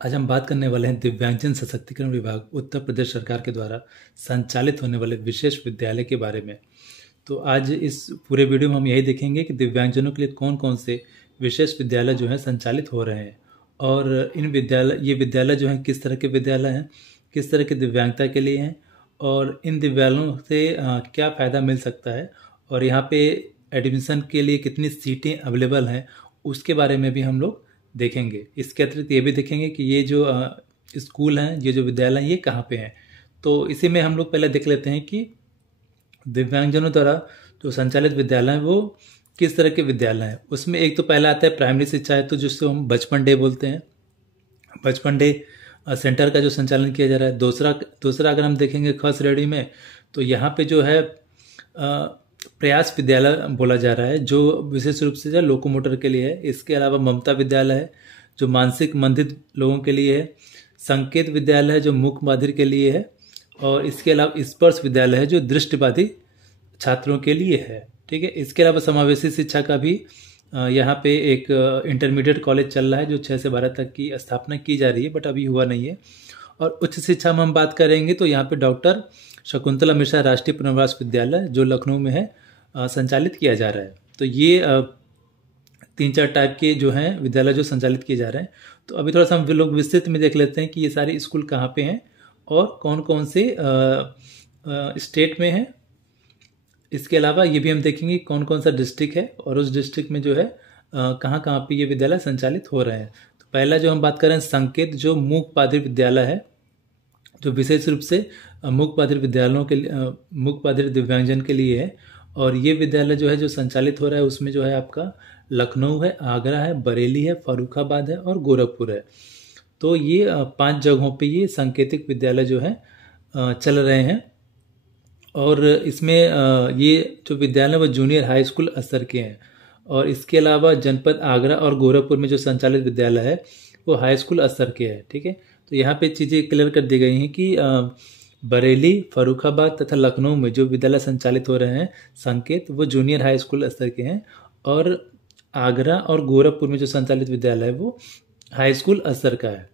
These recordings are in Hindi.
आज हम बात करने वाले हैं दिव्यांगजन सशक्तिकरण विभाग उत्तर प्रदेश सरकार के द्वारा संचालित होने वाले विशेष विद्यालय के बारे में। तो आज इस पूरे वीडियो में हम यही देखेंगे कि दिव्यांगजनों के लिए कौन कौन से विशेष विद्यालय जो हैं संचालित हो रहे हैं और ये विद्यालय जो हैं किस तरह के विद्यालय हैं, किस तरह के दिव्यांगता के लिए हैं और इन दिव्यालयों से क्या फ़ायदा मिल सकता है और यहाँ पे एडमिशन के लिए कितनी सीटें अवेलेबल हैं, उसके बारे में भी हम लोग देखेंगे। इसके अतिरिक्त ये भी देखेंगे कि ये जो स्कूल हैं, ये जो विद्यालय हैं, ये कहाँ पे हैं। तो इसी में हम लोग पहले देख लेते हैं कि दिव्यांगजनों द्वारा जो संचालित विद्यालय हैं वो किस तरह के विद्यालय हैं। उसमें एक तो पहला आता है प्राइमरी शिक्षा है, तो जिसको हम बचपन डे बोलते हैं। बचपन डे सेंटर का जो संचालन किया जा रहा है। दूसरा अगर हम देखेंगे ख श्रेणी में, तो यहाँ पे जो है प्रयास विद्यालय बोला जा रहा है, जो विशेष रूप से जो लोकोमोटर के लिए है। इसके अलावा ममता विद्यालय है जो मानसिक मंदित लोगों के लिए है। संकेत विद्यालय है जो मूक बधिर के लिए है और इसके अलावा स्पर्श विद्यालय है जो दृष्टिबाधित छात्रों के लिए है। ठीक है। इसके अलावा समावेशी शिक्षा का भी यहाँ पे एक इंटरमीडिएट कॉलेज चल रहा है जो 6 से 12 तक की स्थापना की जा रही है, बट अभी हुआ नहीं है। और उच्च शिक्षा में हम बात करेंगे तो यहाँ पे डॉक्टर शकुंतला मिश्रा राष्ट्रीय पुनर्वास विद्यालय जो लखनऊ में है संचालित किया जा रहा है। तो ये 3-4 टाइप के जो हैं विद्यालय जो संचालित किए जा रहे हैं। तो अभी थोड़ा सा हम लोग विस्तृत में देख लेते हैं कि ये सारे स्कूल कहाँ पे हैं और कौन कौन से स्टेट में हैं। इसके अलावा ये भी हम देखेंगे कौन कौन सा डिस्ट्रिक्ट है और उस डिस्ट्रिक्ट में जो है कहाँ कहाँ पे ये विद्यालय संचालित हो रहे हैं। तो पहला जो हम बात कर रहे हैं संकेत, जो मूक बधिर विद्यालय है, जो विशेष रूप से मूक बधिर विद्यालयों के मूक बधिर दिव्यांगजन के लिए है। और ये विद्यालय जो है जो संचालित हो रहा है उसमें जो है आपका लखनऊ है, आगरा है, बरेली है, फर्रुखाबाद है और गोरखपुर है। तो ये 5 जगहों पे ये सांकेतिक विद्यालय जो है चल रहे हैं। और इसमें ये जो विद्यालय वो जूनियर हाई स्कूल स्तर के हैं। और इसके अलावा जनपद आगरा और गोरखपुर में जो संचालित विद्यालय है वो हाई स्कूल स्तर के है। ठीक है। तो यहाँ पे चीज़ें क्लियर कर दी गई हैं कि बरेली, फर्रुखाबाद तथा लखनऊ में जो विद्यालय संचालित हो रहे हैं संकेत, वो जूनियर हाई स्कूल स्तर के हैं। और आगरा और गोरखपुर में जो संचालित विद्यालय है वो हाई स्कूल स्तर का है।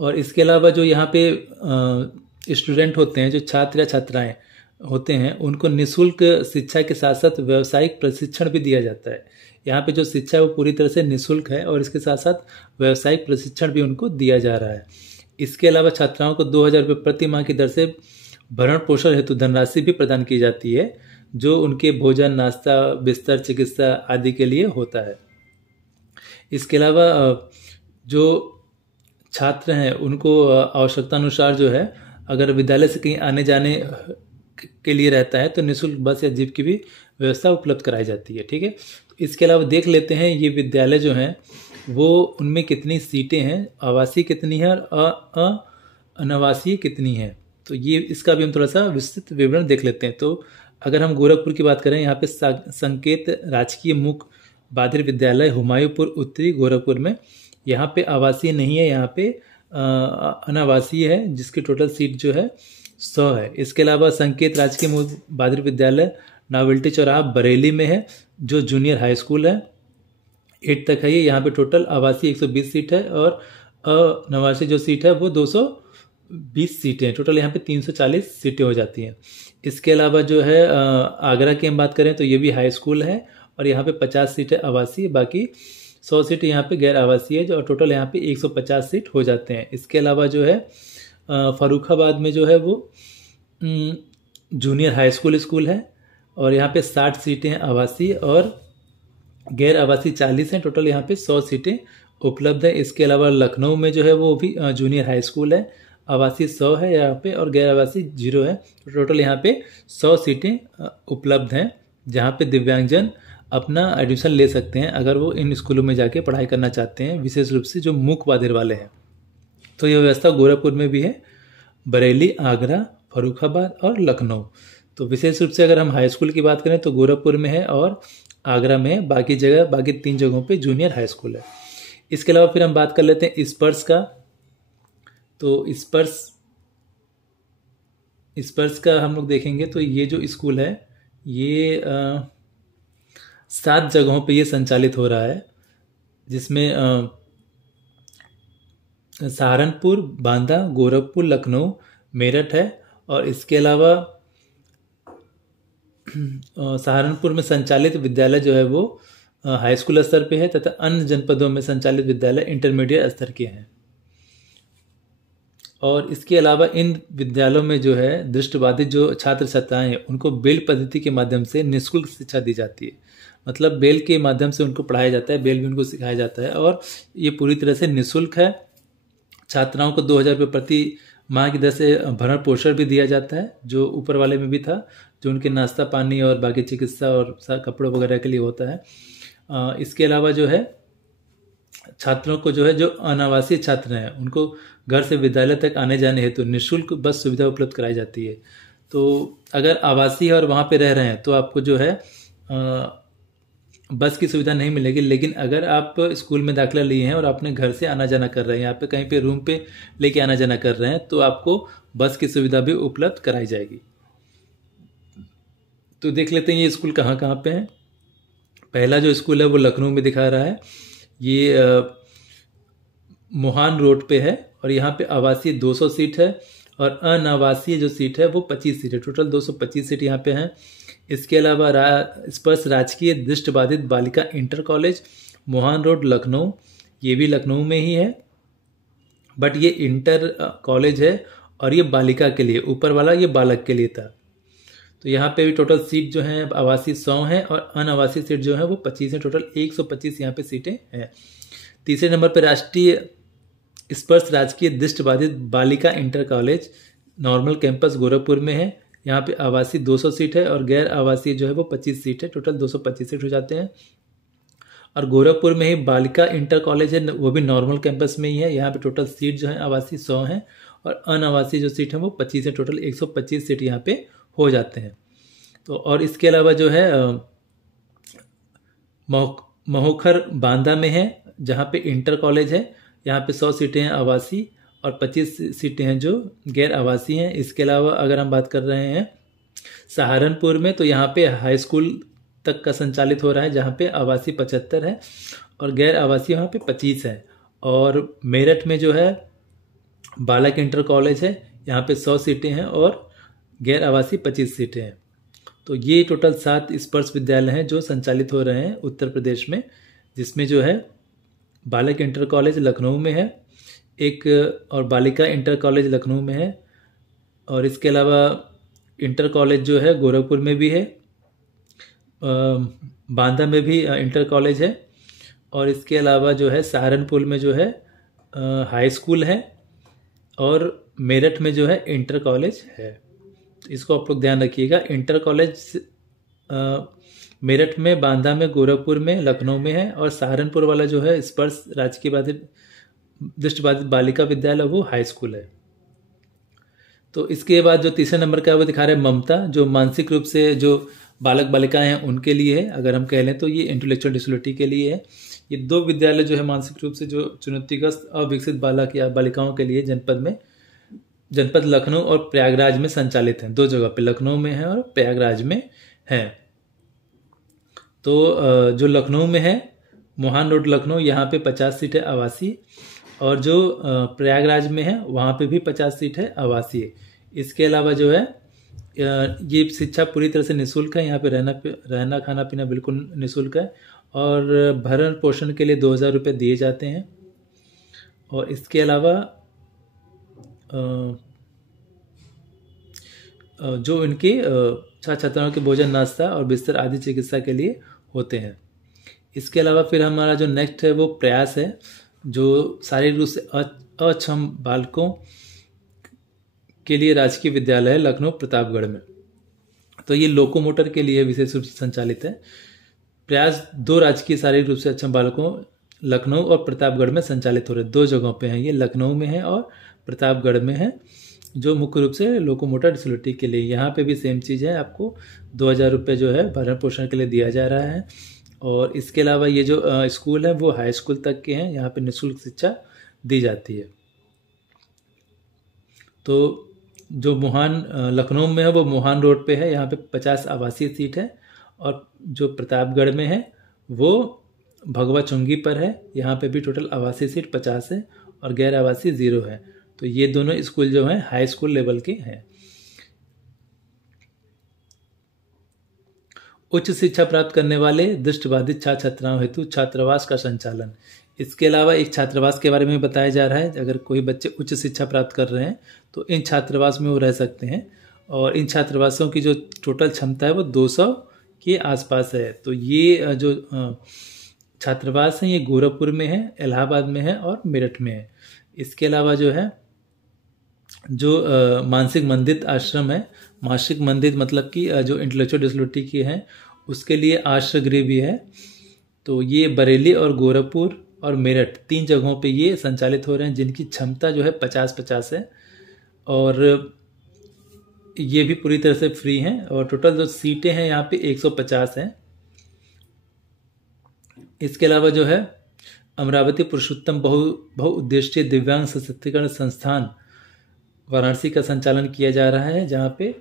और इसके अलावा जो यहाँ पे स्टूडेंट होते हैं, जो छात्र या छात्राएं होते हैं, उनको निःशुल्क शिक्षा के साथ साथ व्यावसायिक प्रशिक्षण भी दिया जाता है। यहाँ पे जो शिक्षा है वो पूरी तरह से निःशुल्क है और इसके साथ साथ व्यावसायिक प्रशिक्षण भी उनको दिया जा रहा है। इसके अलावा छात्राओं को 2,000 रुपये प्रति माह की दर से भरण पोषण हेतु धनराशि भी प्रदान की जाती है, जो उनके भोजन, नाश्ता, बिस्तर, चिकित्सा आदि के लिए होता है। इसके अलावा जो छात्र हैं उनको आवश्यकता अनुसार जो है अगर विद्यालय से कहीं आने जाने के लिए रहता है तो निःशुल्क बस या जीप की भी व्यवस्था उपलब्ध कराई जाती है। ठीक है। तो इसके अलावा देख लेते हैं ये विद्यालय जो हैं वो उनमें कितनी सीटें हैं, आवासीय कितनी है और अनावासीय कितनी है। तो ये इसका भी हम थोड़ा सा विस्तृत विवरण देख लेते हैं। तो अगर हम गोरखपुर की बात करें, यहाँ पे संकेत राजकीय मूक बधिर विद्यालय हुमायूंपुर उत्तरी गोरखपुर में, यहाँ पे आवासीय नहीं है, यहाँ पे अनावासीय है, जिसकी टोटल सीट जो है 100 है। इसके अलावा संकेत राजकीय मूक बधिर विद्यालय नावल्टी चौराहा बरेली में है, जो जूनियर हाई स्कूल है, 8 तक है ये। यहाँ पे टोटल आवासीय 120 सीट है और अनावासीय जो सीट है वो 220 सीटें हैं। टोटल यहाँ पे 340 सीटें हो जाती हैं। इसके अलावा जो है आगरा की हम बात करें तो ये भी हाई स्कूल है और यहाँ पे 50 सीटें आवासीय, बाकी 100 सीट यहाँ पे गैर आवासीय है, जो टोटल यहाँ पे 150 सीट हो जाते हैं। इसके अलावा जो है फर्रुखाबाद में जो है वो जूनियर हाई स्कूल है और यहाँ पे 60 सीटें आवासीय और गैर आवासीय 40 हैं। टोटल यहाँ पे 100 सीटें उपलब्ध है। इसके अलावा लखनऊ में जो है वो भी जूनियर हाई स्कूल है, आवासीय 100 है यहाँ पे और गैर आवासीय 0 है। तो टोटल यहाँ पे 100 सीटें उपलब्ध हैं जहाँ पे दिव्यांगजन अपना एडमिशन ले सकते हैं अगर वो इन स्कूलों में जाके पढ़ाई करना चाहते हैं, विशेष रूप से जो मूक बधिर वाले हैं। तो ये व्यवस्था गोरखपुर में भी है, बरेली, आगरा, फर्रुखाबाद और लखनऊ। तो विशेष रूप से अगर हम हाई स्कूल की बात करें तो गोरखपुर में है और आगरा में है, बाकी 3 जगहों पे जूनियर हाई स्कूल है। इसके अलावा फिर हम बात कर लेते हैं स्पर्श का। तो स्पर्श का हम लोग देखेंगे तो ये जो स्कूल है ये 7 जगहों पे ये संचालित हो रहा है, जिसमें सहारनपुर, बांदा, गोरखपुर, लखनऊ, मेरठ है। और इसके अलावा सहारनपुर में संचालित विद्यालय जो है वो हाई स्कूल स्तर पे है, तथा अन्य जनपदों में संचालित विद्यालय इंटरमीडिएट स्तर के हैं। और इसके अलावा इन विद्यालयों में जो है दृष्टिबाधित जो छात्र छात्राएं हैं उनको बेल पद्धति के माध्यम से निःशुल्क शिक्षा दी जाती है। मतलब बेल के माध्यम से उनको पढ़ाया जाता है, बेल भी उनको सिखाया जाता है, और ये पूरी तरह से निःशुल्क है। छात्राओं को 2,000 रुपये प्रति माह की दर से भरण पोषण भी दिया जाता है, जो ऊपर वाले में भी था, जो उनके नाश्ता पानी और बाकी चिकित्सा और कपड़ों वगैरह के लिए होता है। इसके अलावा जो है छात्रों को जो है जो अनावासीय छात्र हैं उनको घर से विद्यालय तक आने जाने हेतु निःशुल्क बस सुविधा उपलब्ध कराई जाती है। तो अगर आवासीय और वहाँ पे रह रहे हैं तो आपको जो है बस की सुविधा नहीं मिलेगी, लेकिन अगर आप स्कूल में दाखिला लिए हैं और अपने घर से आना जाना कर रहे हैं, यहाँ पे कहीं पे रूम पे लेके आना जाना कर रहे हैं, तो आपको बस की सुविधा भी उपलब्ध कराई जाएगी। तो देख लेते हैं ये स्कूल कहाँ कहाँ पे है। पहला जो स्कूल है वो लखनऊ में दिखा रहा है, ये मोहान रोड पे है, और यहाँ पे आवासीय 200 सीट है और अनावासीय जो सीट है वो 25 सीट है। टोटल 225 सीट यहाँ पे हैं। इसके अलावा स्पर्श राजकीय दृष्टिबाधित बालिका inter college Mohan road Lucknow, ये भी लखनऊ में ही है, बट ये इंटर कॉलेज है और ये बालिका के लिए, ऊपर वाला ये बालक के लिए था। तो यहाँ पे भी टोटल सीट जो है आवासीय 100 है और अनावासीय सीट जो है वो 25 है। टोटल 125 यहाँ पे सीटें हैं। तीसरे नंबर पर राष्ट्रीय स्पर्श राजकीय दृष्टिबाधित बालिका inter college normal campus Gorakhpur में है। यहाँ पे आवासीय 200 सीट है और गैर आवासीय जो है वो 25 सीट है। टोटल 225 सीट हो जाते हैं। और गोरखपुर में ही बालिका इंटर कॉलेज है, वो भी नॉर्मल कैंपस में ही है। यहाँ पे टोटल सीट जो है आवासीय 100 है और अनावासीय जो सीट है वो 25 है। टोटल 125 सीट यहाँ पे हो जाते हैं। तो और इसके अलावा जो है महोखर बांदा में है, जहाँ पे इंटर कॉलेज है। यहाँ पे 100 सीटें हैं आवासीय और 25 सीटें हैं जो गैर आवासीय हैं। इसके अलावा अगर हम बात कर रहे हैं सहारनपुर में, तो यहाँ पे हाई स्कूल तक का संचालित हो रहा है, जहाँ पे आवासीय 75 है और गैर आवासीय यहाँ पे 25 है। और मेरठ में जो है बालक इंटर कॉलेज है, यहाँ पे 100 सीटें हैं और गैर आवासीय 25 सीटें हैं। तो ये टोटल 7 स्पर्श विद्यालय हैं जो संचालित हो रहे हैं उत्तर प्रदेश में, जिसमें जो है बालक इंटर कॉलेज लखनऊ में है एक, और बालिका इंटर कॉलेज लखनऊ में है। और इसके अलावा इंटर कॉलेज जो है गोरखपुर में भी है, बांदा में भी इंटर कॉलेज है। और इसके अलावा जो है सहारनपुर में जो है हाई स्कूल है और मेरठ में जो है इंटर कॉलेज है। इसको आप लोग ध्यान रखिएगा। इंटर कॉलेज मेरठ में, बांदा में, गोरखपुर में, लखनऊ में है, और सहारनपुर वाला जो है स्पर्श राजकीय बाधित दृष्टिबाधित बालिका विद्यालय वो हाई स्कूल है। तो इसके बाद जो तीसरे नंबर का वो दिखा रहे हैं ममता, जो मानसिक रूप से जो बालक बालिकाएं हैं उनके लिए है। अगर हम कह लें तो ये इंटेलेक्चुअल डिसेबिलिटी के लिए है। ये 2 विद्यालय जो है मानसिक रूप से जो चुनौतीग्रस्त अविकसित बालक या बालिकाओं के लिए जनपद लखनऊ और प्रयागराज में संचालित हैं। 2 जगह पे, लखनऊ में है और प्रयागराज में है। तो जो लखनऊ में है मोहान रोड लखनऊ, यहाँ पे 50 सीट है आवासीय, और जो प्रयागराज में है वहाँ पे भी 50 सीट है आवासीय। इसके अलावा जो है ये शिक्षा पूरी तरह से निःशुल्क है। यहाँ पे रहना खाना पीना बिल्कुल निःशुल्क है और भरण पोषण के लिए 2,000 रुपये दिए जाते हैं। और इसके अलावा जो इनके छात्र छात्राओं के भोजन, नाश्ता और बिस्तर आदि चिकित्सा के लिए होते हैं। इसके अलावा फिर हमारा जो नेक्स्ट है वो प्रयास है, जो शारीरिक रूप से अक्षम बालकों के लिए राजकीय विद्यालय है लखनऊ प्रतापगढ़ में। तो ये लोकोमोटर के लिए विशेष रूप से संचालित है। प्रयास 2 राजकीय शारीरिक रूप से अक्षम बालकों लखनऊ और प्रतापगढ़ में संचालित हो रहे हैं। 2 जगहों पे हैं ये, लखनऊ में है और प्रतापगढ़ में है, जो मुख्य रूप से लोकोमोटर डिसेबिलिटी के लिए। यहाँ पे भी सेम चीज़ है, आपको 2,000 रुपये जो है भरण पोषण के लिए दिया जा रहा है। और इसके अलावा ये जो स्कूल है वो हाई स्कूल तक के हैं, यहाँ पे निःशुल्क शिक्षा दी जाती है। तो जो मोहान लखनऊ में है वो मोहान रोड पे है, यहाँ पे 50 आवासीय सीट है। और जो प्रतापगढ़ में है वो भगवा चुंगी पर है, यहाँ पे भी टोटल आवासीय सीट 50 है और गैर आवासीय 0 है। तो ये दोनों स्कूल जो हैं हाई स्कूल लेवल के हैं। उच्च शिक्षा प्राप्त करने वाले दृष्टिबाधित छात्र छात्राओं हेतु छात्रावास का संचालन। इसके अलावा एक छात्रावास के बारे में बताया जा रहा है। अगर कोई बच्चे उच्च शिक्षा प्राप्त कर रहे हैं तो इन छात्रावास में वो रह सकते हैं, और इन छात्रावासों की जो टोटल क्षमता है वो 200 के आसपास है। तो ये जो छात्रावास हैं ये गोरखपुर में है, इलाहाबाद में है और मेरठ में है। इसके अलावा जो है जो मानसिक मंदित आश्रम है, मानसिक मंदित मतलब कि जो इंटेलेक्चुअल डिसबिलिटी के हैं उसके लिए आश्रय गृह भी है। तो ये बरेली और गोरखपुर और मेरठ 3 जगहों पे ये संचालित हो रहे हैं, जिनकी क्षमता जो है 50-50 है, और ये भी पूरी तरह से फ्री हैं। और टोटल जो सीटें हैं यहाँ पे 150 हैं। इसके अलावा जो है अमरावती पुरुषोत्तम बहुउद्देशीय दिव्यांग सशक्तिकरण संस्थान वाराणसी का संचालन किया जा रहा है, जहाँ पे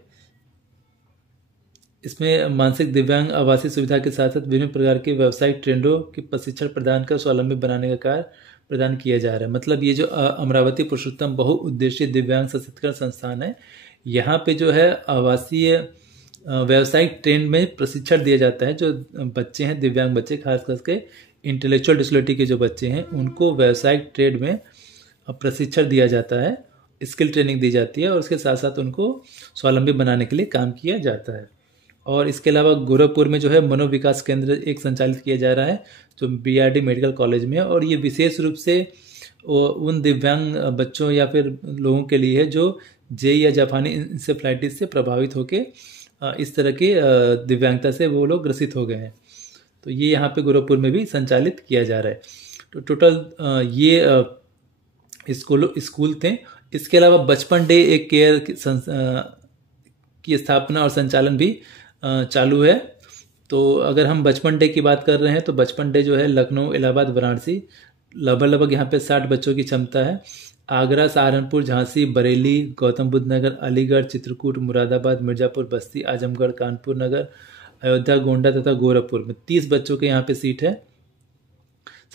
इसमें मानसिक दिव्यांग आवासीय सुविधा के साथ साथ विभिन्न प्रकार के व्यावसायिक ट्रेंडों के प्रशिक्षण प्रदान कर स्वावलंबी बनाने का कार्य प्रदान किया जा रहा है। मतलब ये जो अमरावती पुरुषोत्तम बहुउद्देशीय दिव्यांग सशक्तिकरण संस्थान है, यहाँ पे जो है आवासीय व्यावसायिक ट्रेंड में प्रशिक्षण दिया जाता है। जो बच्चे हैं दिव्यांग बच्चे, खास करके इंटेलेक्चुअल डिसबिलिटी के जो बच्चे हैं, उनको व्यावसायिक ट्रेड में प्रशिक्षण दिया जाता है, स्किल ट्रेनिंग दी जाती है, और उसके साथ साथ उनको स्वावलंबी बनाने के लिए काम किया जाता है। और इसके अलावा गोरखपुर में जो है मनोविकास केंद्र एक संचालित किया जा रहा है, जो BRD मेडिकल कॉलेज में है, और ये विशेष रूप से उन दिव्यांग बच्चों या फिर लोगों के लिए है जो जेई या जापानी इंसेफ्लाइटिस से प्रभावित होकर इस तरह की दिव्यांगता से वो लोग ग्रसित हो गए हैं। तो ये यहाँ पे गोरखपुर में भी संचालित किया जा रहा है। तो टोटल ये स्कूल थे। इसके अलावा बचपन डे एक केयर की स्थापना और संचालन भी चालू है। तो अगर हम बचपन डे की बात कर रहे हैं तो बचपन डे जो है लखनऊ, इलाहाबाद, वाराणसी, लगभग यहाँ पे 60 बच्चों की क्षमता है। आगरा, सहारनपुर, झांसी, बरेली, गौतम बुद्ध नगर, अलीगढ़, चित्रकूट, मुरादाबाद, मिर्जापुर, बस्ती, आजमगढ़, कानपुर नगर, अयोध्या, गोंडा तथा गोरखपुर में 30 बच्चों के यहाँ पे सीट है,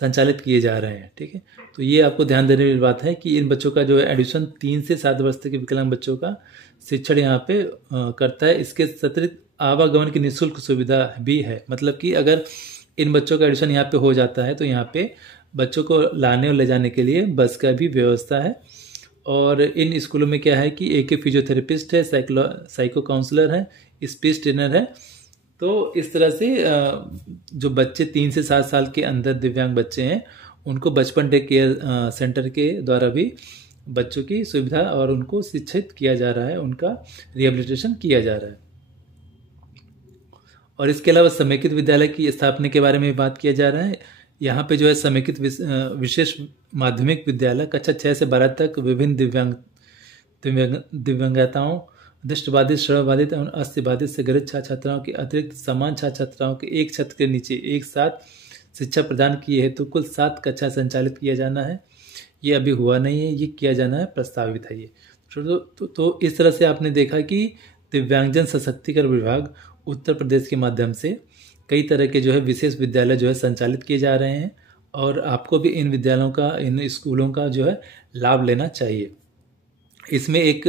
संचालित किए जा रहे हैं। ठीक है, तो ये आपको ध्यान देने वाली बात है कि इन बच्चों का जो है एडमिशन 3 से 7 वर्ष तक के विकलांग बच्चों का शिक्षण यहाँ पे करता है। इसके अतिरिक्त आवागमन की निःशुल्क सुविधा भी है। मतलब कि अगर इन बच्चों का एडमिशन यहाँ पे हो जाता है तो यहाँ पे बच्चों को लाने और ले जाने के लिए बस का भी व्यवस्था है। और इन स्कूलों में क्या है कि एक फिजियोथेरेपिस्ट है, साइको काउंसलर है, स्पीच ट्रेनर है। तो इस तरह से जो बच्चे 3 से 7 साल के अंदर दिव्यांग बच्चे हैं उनको बचपन डे केयर सेंटर के द्वारा भी बच्चों की सुविधा और उनको शिक्षित किया जा रहा है, उनका रिहेबिलिटेशन किया जा रहा है। और इसके अलावा समेकित विद्यालय की स्थापना के बारे में बात किया जा रहा है। यहाँ पे जो है समेकित विशेष माध्यमिक विद्यालय कक्षा 6 से 12 तक विभिन्न दिव्यांगताओं, दृष्टिबाधित, श्रवणबाधित और अस्थिबाधित से ग्रसित छात्र छात्राओं के अतिरिक्त समान छात्र छात्राओं के एक छत के नीचे एक साथ शिक्षा प्रदान किए हेतु कुल 7 कक्षा संचालित किया जाना है। ये अभी हुआ नहीं है, ये किया जाना है, प्रस्तावित है ये। तो इस तरह से आपने देखा कि दिव्यांगजन सशक्तिकरण विभाग उत्तर प्रदेश के माध्यम से कई तरह के जो है विशेष विद्यालय जो है संचालित किए जा रहे हैं, और आपको भी इन विद्यालयों का, इन स्कूलों का जो है लाभ लेना चाहिए। इसमें एक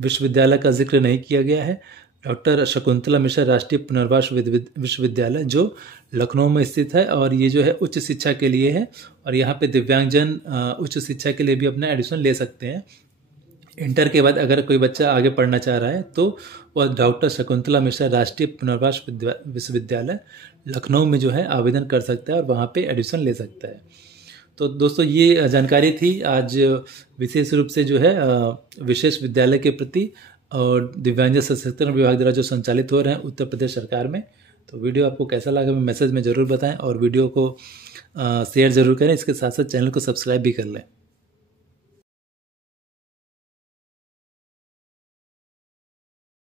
विश्वविद्यालय का जिक्र नहीं किया गया है, डॉक्टर शकुंतला मिश्र राष्ट्रीय पुनर्वास विश्वविद्यालय जो लखनऊ में स्थित है, और ये जो है उच्च शिक्षा के लिए है, और यहाँ पे दिव्यांगजन उच्च शिक्षा के लिए भी अपना एडमिशन ले सकते हैं। इंटर के बाद अगर कोई बच्चा आगे पढ़ना चाह रहा है तो वह डॉक्टर शकुंतला मिश्र राष्ट्रीय पुनर्वास विश्वविद्यालय लखनऊ में जो है आवेदन कर सकता है और वहाँ पे एडमिशन ले सकता है। तो दोस्तों ये जानकारी थी आज विशेष रूप से जो है विशेष विद्यालय के प्रति और दिव्यांग सशक्तिकरण विभाग द्वारा जो संचालित हो रहे हैं उत्तर प्रदेश सरकार में। तो वीडियो आपको कैसा लगा मैसेज में ज़रूर बताएं, और वीडियो को शेयर ज़रूर करें। इसके साथ साथ चैनल को सब्सक्राइब भी कर लें।